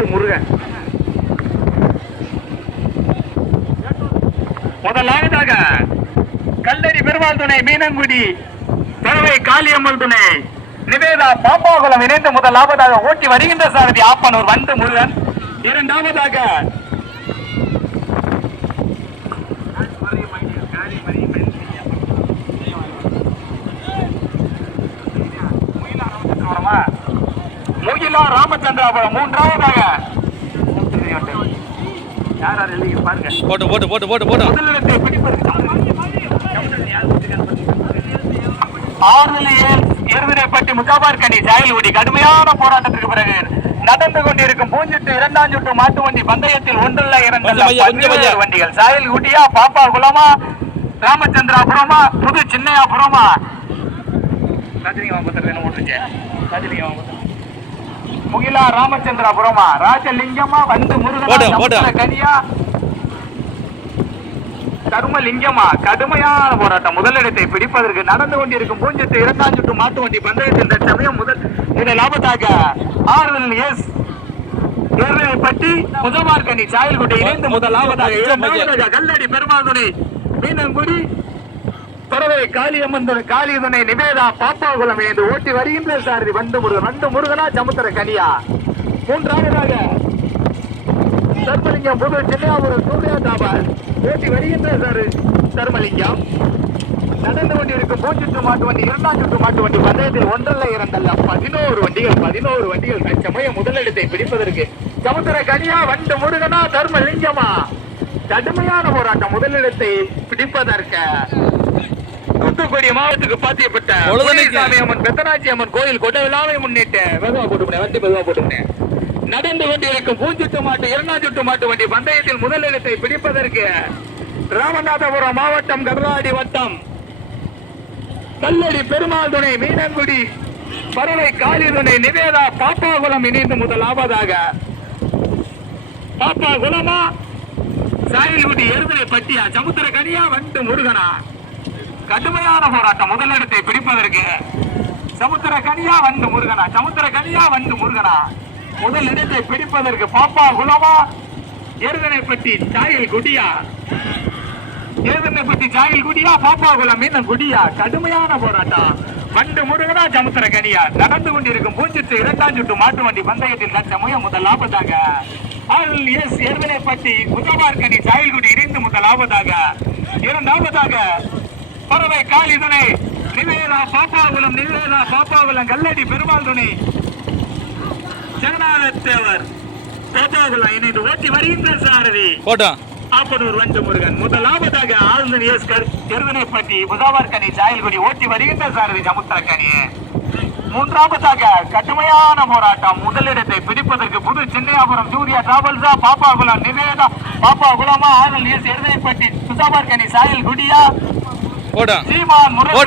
வண்டு முருகன். முதலாவதாக கல்லடி பெருமாள் துணை மீனங்குடி பறவை காளியம்மன் துணை நிவேதா பாப்பாகுளம் இணைந்து முதலாவதாக ஓட்டி வருகின்ற சாரதி ஆப்பனூர் வண்டு முருகன். இரண்டாவதாக முகிலா ராமச்சந்திராபுரம். மூன்றாவதாக முதலிடத்தை பிடிப்பதற்கு எருதினைப்பட்டி முகாபார்கனி ஜாயல்குடி கடுமையான போராட்டத்திற்கு பிறகு நடந்து கொண்டிருக்கும் பூஞ்சிட்டு இரண்டாம் சுற்று மாட்டு வண்டி பந்தயத்தில் ஒன்றல்ல இரண்டல்ல 12 வண்டிகள். ஜாயல்குடியா, பாப்பா குளமா, ராமச்சந்திராபுரமா, புது சின்னையாபுரமா, முகிலா ராமச்சந்திராபுரமா, ராஜலிங்கமா, வந்து முருகன் கனியா, தர்மலிங்கமா. கடுமையான போராட்டம். முதலிடத்தை பிடிப்பதற்கு நடந்து கொண்டிருக்கும் பூஞ்சிட்டு இரண்டாம் சுற்று மாட்டு வண்டி பந்தயத்தில் தற்சமயம் முதலாவதாக பட்டி முகமார்கனி சாயல்குடி இணைந்து முதலாவதாக கல்லடி பெருமாள் துணை மீனங்குடி பறவை காளியம்மன் காளி துணை நிவேதா பாப்பாகுளம் இணைந்து ஓட்டி வருகின்ற சாரதி வண்டு முருகன். வண்டு முருகனா, சமுத்திர கனியா. மூன்றாவதாக தர்மலிங்கம் புது சின்னையாபுரம் சூர்யா தாபால் ஓட்டி வருகின்ற தர்மலிங்கம். நடந்து கொண்டிருக்கும் பூஞ்சிட்டு மாட்டு வண்டி இரண்டாம் சுற்று மாட்டு வண்டி பந்தயத்தில் ஒன்றல்ல இரண்டல்ல 11 வண்டிகள் தற்சமயம் முதலிடத்தை பிடிப்பதற்கு சமுத்திர கனியா, வண்டு முருகனா, தர்மலிங்கமா. கடுமையான போராட்டம். முதலிடத்தை பிடிப்பதற்கு தூத்துக்குடி மாவட்டத்துக்கு பாத்தியப்பட்ட அம்மன் பெத்தனாச்சி அம்மன் கோயில் கொண்ட விழாவை முன்னிட்டு மெதுவா போட்டுனேன் நடந்து கொண்டிருக்கும் பூஞ்சிட்டு மாட்டு இரண்டாம் சுற்று மாட்டு வண்டி பந்தயத்தில் முதலிடத்தை பிடிப்பதற்கு ராமநாதபுரம் மாவட்டம் கடலாடி வட்டம் கல்லடி பெருமாள் துணை மீனங்குடி பறவை காளி துணை நிவேதா பாப்பாகுளம் இணைந்து முதலாவதாக பாப்பா குளமா, சாயல்குடி எருதலை பட்டியா, சமுத்திர கனியா, வண்டு முருகனா. கடுமையான போராட்டம். முதலிடத்தை பிடிப்பதற்கு சமுத்திர கனியா, வண்டு முருகனா, சமுத்திர கனியா, வண்டு முருகனா. முதலிடத்தை பிடிப்பதற்கு பாப்பா குளமா, எருதனைப்பட்டி சாயல் குடியா, பாப்பா குளம் மீன் குடியா. கடுமையான போராட்டம். வண்டு முருகனா, சமுத்திர கனியா. நடந்து கொண்டிருக்கும் பூஞ்சிட்டு இரண்டாம் சுற்று மாட்டு வண்டி பந்தயத்தில் தற்சமயம் முதலாவதாக எருதனைப்பட்டி முகமார்கனி சாயல்குடி இணைந்து முதலாவதாக. இரண்டாவதாக பறவை காளி துணை நிவேதா பாப்பாகுளம் கல்லடி பெருமாள் துணை ஜெகநாதத்தேவர் பாப்பாகுளம் இணைந்து ஓட்டி வருகின்ற சாரதி ஆப்பனூர் வண்டு முருகன். முதலாவதாக எருதனைப்பட்டி முகமார்கனி சாயல்குடி ஓட்டி வருகின்ற சாரதி சமுத்திரக்கனி. மூன்றாவதாக கடுமையான போராட்டம். முதலிடத்தை பிடிப்பதற்கு புது சின்னையாபுரம் சூர்யா டிராவல்ஸா, பாப்பாகுளம் நிவேதா பாப்பாகுளமா, எருதனைப்பட்டி முகமார்கனி சாயல்குடியா, சீமான் முருகன்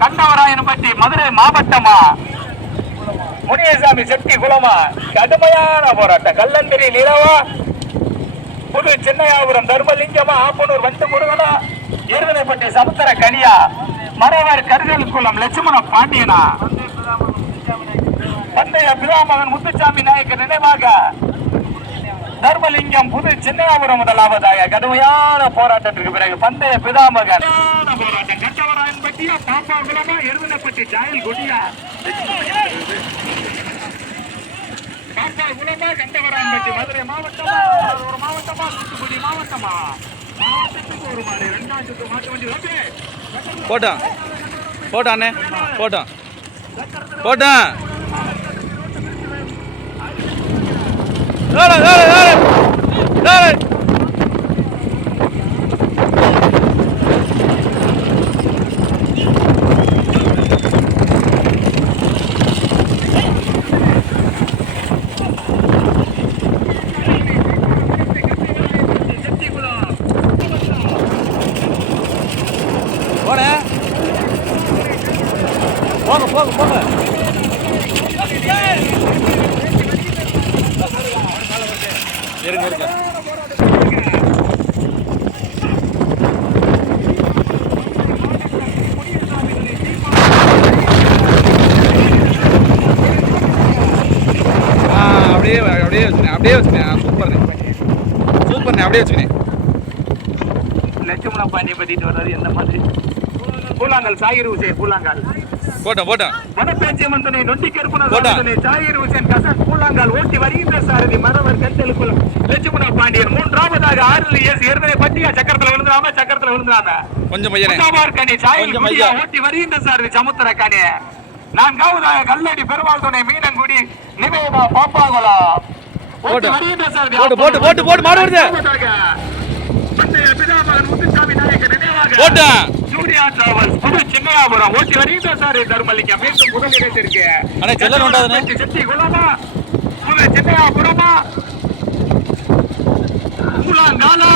கண்டவராயன்பட்டி மதுரை மாவட்டமா, முனியசாமி செட்டி குளமா. கடுமையான போராட்டம். கல்லந்திரி நிலவா, புது சின்னையாபுரம் தர்மலிங்கமா, ஆப்பனூர் வண்டு முருகனா, எருதனைப்பட்டி சமுத்திர கனியா, மறைவர் கருதல் குளம் லட்சுமண பாண்டியனா. பந்தய பிதாமகன் முத்துசாமி நாயக்கர் நினைவாக தர்மலிங்கம் புது சின்னையாபுரம் முதலாவதாக. கடுமையான போராட்டத்திற்கு பிறகு பந்தய பிதாமகன் போராட்டம். கண்டவராயன்பட்டியா, பாப்பாகுளமா, எருதனைப்பட்டி சாயல் குடியா, பாப்பாகுளமா, கண்டவராயன்பட்டி மதுரை மாவட்டமா, ஒரு மாவட்டமா, தூத்துக்குடி மாவட்டமா. மாவட்டத்துக்கு ஒரு மாடு இரண்டாம் சுற்று மாட்டு வண்டி போட்டான் போங்க அப்படியே வச்சுக்கணே சூப்பர்ண்ணே அப்படியே வச்சுக்கணே. லட்சுமண பாண்டியை பத்திட்டு வர்றது எந்த மாதிரி பூலாங்கல் சாயிர் ஹுசேன் பூலாங்கல் போட்டோம் வனப்பேச்சியமந்தனை நொண்டி கருப்பனை சாயிர் ஹுசேன் கசன் பூலாங்கல் ஓட்டி வருகின்ற சாரதி மரவர் கண்டெழுக்குளம் லட்சுமண பாண்டியன். மூன்றாவதாக ஆறுல ஏற்கனவே பட்டியா சக்கரத்துல விழுந்துடாம கொஞ்சம் பையனே சாயில் ஓட்டி வருகின்ற சாரதி சமுத்திரக்கானே. நான்காவதாக கல்லடி பெருமாள் துணை மீனங்குடி நிவேதா பாப்பாகுளம் ஓட்டி வருகின்ற சாரதி போட்டு மாடு வருது. முத்துசாமி நாயக்கர் நினைவாக போட்டேன். சூர்யா டிராவல்ஸ் புது சின்னையாபுரம் ஓட்டி வருகின்ற சாரதி தர்மலிங்கம் மீண்டும் முதல் இடத்திற்கு செட்டி குளமா புது சின்னையாபுரமா பூலாங்காலா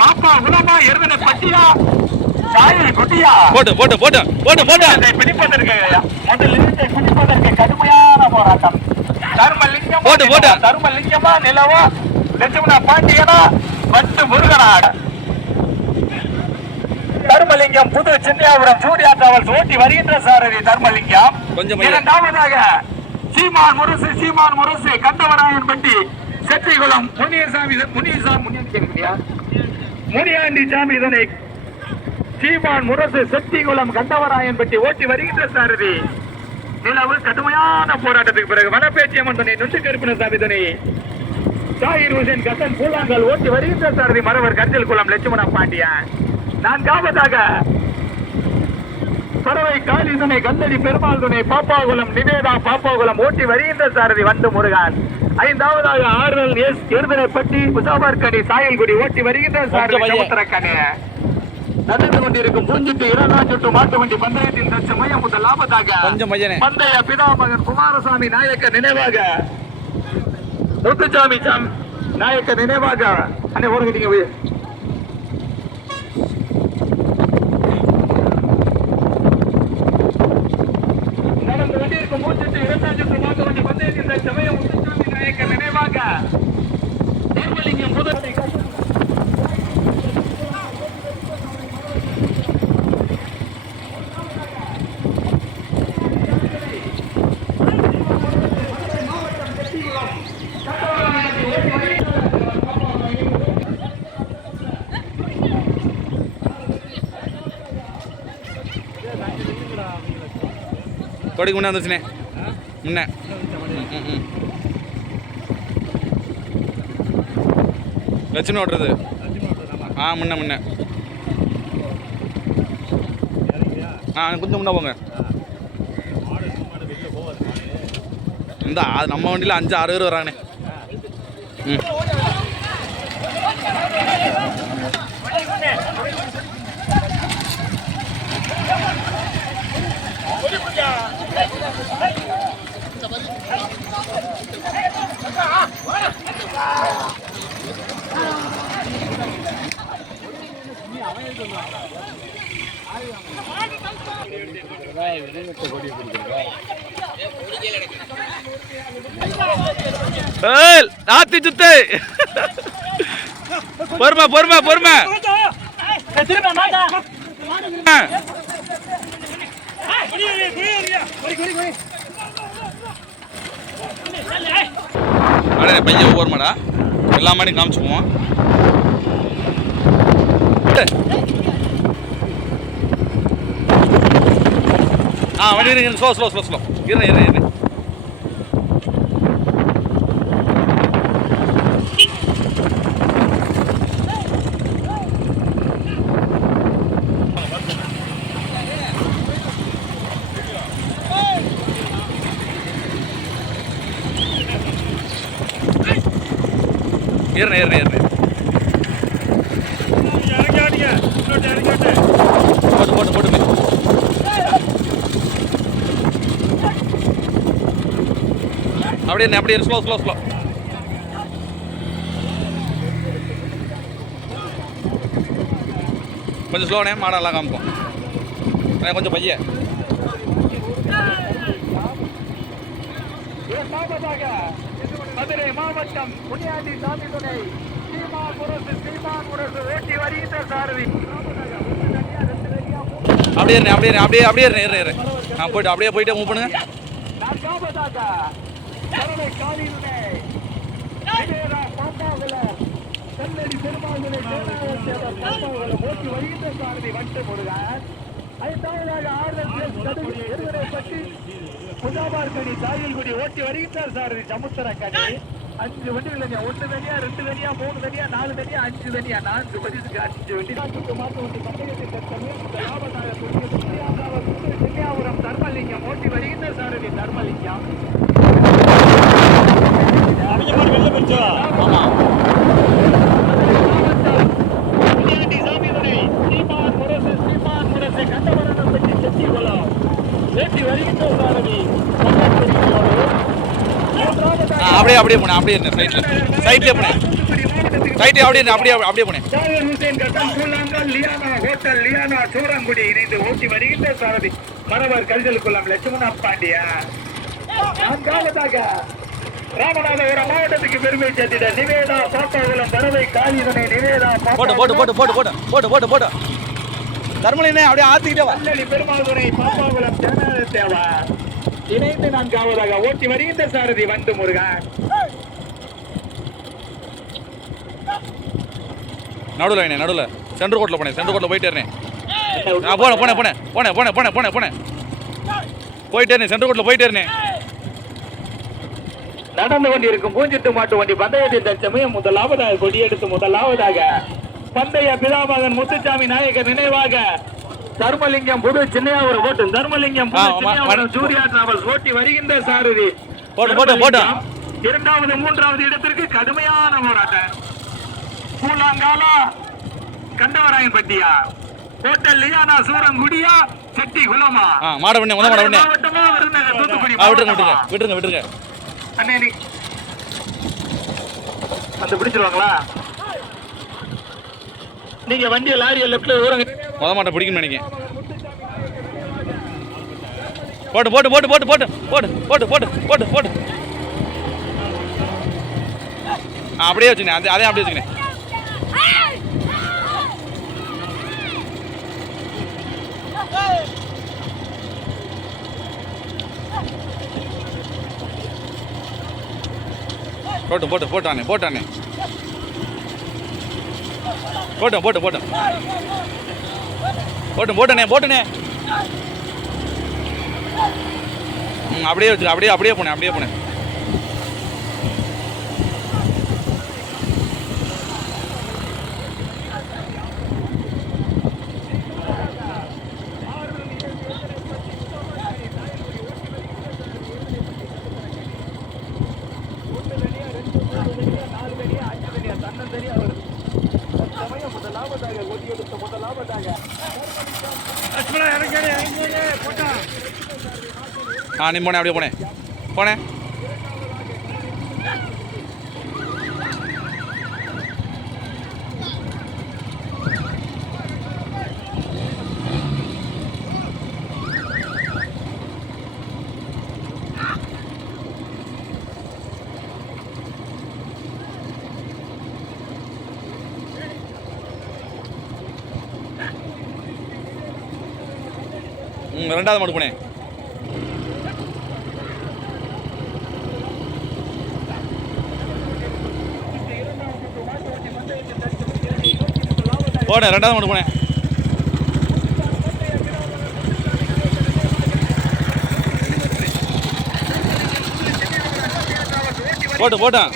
பாப்பா குளமா எருவனை பட்டியா சாயில் குட்டியா போட்டு பிடிப்பதற்கு கடுமையான போராட்டம். தர்மலிங்கமா நிலவா லட்சுமண பாண்டியனா பட்டு முருகனாட தர்மலிங்கம் புது சின்னையாபுரம் சூர்யா டிராவல்ஸ் ஓட்டி வருகின்ற சாரதி தர்மலிங்கம். இரண்டாவதாக சீமான் முரசு கண்டவராயன் பட்டி செட்டிகுளம் முனியாண்டி சாமி இதனை சீமான் முரசு செட்டிகுளம் கண்டவராயன் பட்டி ஓட்டி வருகின்ற சாரதி நிலவு. கடுமையான போராட்டத்துக்கு பிறகு வனப்பேச்சியம்மன் துணை நொண்டு கருப்பின சாமி துணை சாயிர் ஹுசேன் கசன் பூலாங்கல் ஓட்டி வருகின்ற சாரதி மரவர் கஞ்சல் குளம் லட்சுமண பாண்டியன். நான்காவதாக பறவை காளி துணை கல்லடி பெருமாள் துணை பாப்பாகுளம் நிவேதா பாப்பாகுளம் ஓட்டி வருகின்ற சாரதி வந்து முருகன். ஐந்தாவதாக ஆறுதல் எருதனைப்பட்டி முசாபர்கனி சாயல்குடி ஓட்டி வருகின்ற சாரதி சமுத்திரக்கனி. நடந்து கொண்டிருக்கும் பூஞ்சிட்டு இரண்டாம் சுற்று மாட்டு வண்டி பந்தயத்தில் தற்சமயம் முதல் லாபத்தாக பந்தய பிதாமகன் குமாரசாமி நாயக்கர் நினைவாக முத்துசாமி நாயக்கர் நினைவாக அண்ணே ஓடுங்க. நடந்து கொண்டிருக்கும் பூஞ்சிட்டு இரண்டாம் சுற்று மாட்டு வண்டி பந்தயத்தில் தற்சமயம் முத்துசாமி நாயக்கர் நினைவாக தர்மலிங்கம் முதல் கொடிக்கு முன்னே வந்துச்சுனே முன்ன லட்சுமி ஓட்டுறது முன்ன கொஞ்சம் முன்னே போங்க. இந்த அது நம்ம வண்டியில் 5-6 பேர் வரானே. ஆத்தி சுத்து பொறுமை அடே பையன் ஓரமாடா எல்லா மாடையும் காமிச்சுக்குவோம். வண்டி இருக்கு. ஸ்லோ இரு. போட்டு அப்படியே ஸ்லோ கொஞ்சம் ஸ்லோனே மாடெல்லாம் காமிப்போம். கொஞ்சம் பையன் மதுரை மாவட்டம் முனியாண்டி சாமி துணை சீமான் முரசு ஓட்டி வருகின்ற சாரதி அப்படியே போயிட்டு அப்படியே மூவ் பண்ணுங்க. ஓட்டி வருகின்ற சாரதி வட்டு முருகன். ஐந்தாவதாக முஜாபார்கனி தாயில்குடி ஓட்டி வருகின்றார் சாரதி சமுத்திரக்கனி. 5 வண்டிகள் தனியா, 1 தனியா, 2 தனியா, 3 தனியா, 4 தனியா, 5 தனியா, 4 பதிலுக்கு 5 வண்டி மாட்டு வண்டி சென்னியாபுரம் தர்மலிங்கம் ஓட்டி வருகின்ற சாரதி தர்மலிங்கம். அப்படியே அப்படியே போனேன், அப்படியே சைட்ல சைட்லேயே போனேன், சைட்லேயே அப்படியே போனேன். சூரங்குடி இணைந்து ஓட்டி வருகின்ற சாரதி மரவர் கல்தலுக்குள்ளம் லட்சுமண பாண்டியா. நான்காவதாக ராமநாதபுரம் மாவட்டத்துக்கு பெருமை சேர்த்திட நிவேதா பாப்பாகுளம் பறவை காலிதனை நிவேதா போட்டு போட்டு போட்டு போட்டு போட்டு போட்டு போட்டு போட்டு தர்மலினே அப்படியே ஆத்திக்கிட்டே வா. பெருமாதுரை பாப்பாகுளம் ஜனநாத தேவா இணைந்து நான்காவதாக ஓட்டி வருகின்ற சாரதி வந்து முருகன். நடுவில் சென்ட்ரல் கோட்டில் போனேன் போயிட்டே இருந்தேன். போனேன் போயிட்டே இருந்தேன், சென்ட்ரல் கோட்டில் போயிட்டே இருந்தேன். நடந்து கொண்டிருக்கும் பூஞ்சிட்டு மாட்டு வண்டி பந்தயத்தின் தற்சமயம் முதலாவதாக கொடியெடுத்து முதலாவதாக பந்தய பிதாமகன் முத்துசாமி நாயக்கர் நினைவாக தர்மலிங்கம் புது சின்னையாவூர் ஓட்டு தர்மலிங்கம் சூர்யா டிராவல்ஸ் ஓட்டி வருகின்ற சாரதி போட்டு 2வது 3வது இடத்திற்கு கடுமையான போராட்டம். பூலாங்காலா கண்டவராயன் பட்டியா ஹோட்டல் லியானா சூரங்குடியா செட்டி குலமா மாவட்டமா தூத்துக்குடி விட்டுருங்க அண்ணே அந்த பிடிச்சிருவாங்களா? நீங்க வண்டியை லாரியை லெப்ட்ல ஊரங்க மாட்டை பிடிக்கணும்னு நினைக்கிறேன். போட்டு போட்டு போட்டு போட்டு போட்டு போட்டு போட்டு போட்டு போட்டு போட்டு அப்படியே வச்சுக்கணேன், அதே அப்படியே வச்சுக்கணேன். போட்டானே போட்டேன் போட்டனே அப்படியே வச்சு அப்படியே போனேன். நீ போனேன், அப்படியே போனேன். ரெண்டாவது மாடு போனேன். ரெண்டாவது மாடு போனேன். போட்டான்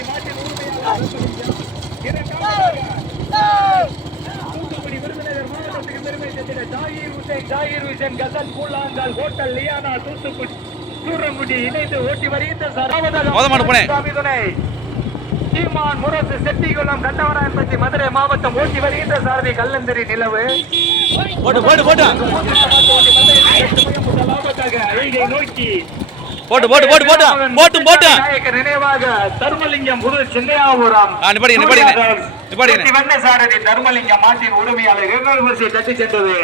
சூரங்குடி இணைந்து ஓட்டி வருகின்ற சீமான் முரசு செட்டிகுளம் கண்டவராயன்பட்டி மதுரை மாவட்டம் ஓட்டி வருகின்ற சாரதி கல்லந்தரி நிலவு நோக்கி நினைவாக தர்மலிங்கம் புது சின்னையாபுரம் சாரதி தர்மலிங்கம் மாட்டின் உரிமையாளர் 2 தட்டி சென்றது.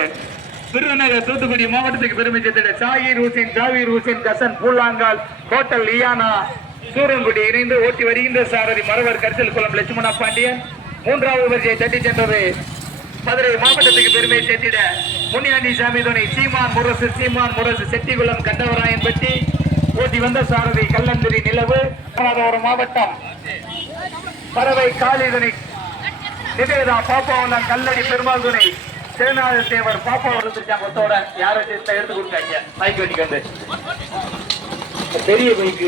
விருதுநகர் தூத்துக்குடி மாவட்டத்துக்கு பெருமை சேர்த்த ஜாவீர் ஹுசேன் கசன் பூலாங்கால் ஹோட்டல் லியானா சூரங்குடி இணைந்து ஓட்டி வருகின்ற சாரதி மரவர் கரிசல் குளம் லட்சுமண பாண்டியன் 3வது வரிசையை தட்டி சென்றது. மதுரை மாவட்டத்துக்கு பெருமை சேர்த்திட முனியாண்டி சாமி துணை சீமான் முரசு செட்டிகுளம் கண்டவராயன்பட்டி ஓட்டி வந்த சாரதி கல்லந்திரி நிலவு. ராமநாதபுரம் மாவட்டம் பறவை காலிதனை நிவேதா பாப்பாவெல்லாம் கல்லடி பெருமாள் துணை திருநாத தேவர் பாப்பா எடுத்துருக்காங்க ஒத்தோட யாரை எடுத்து கொடுத்தாங்க பைக் வெட்டிக்கு வந்து பெரிய பைக்கு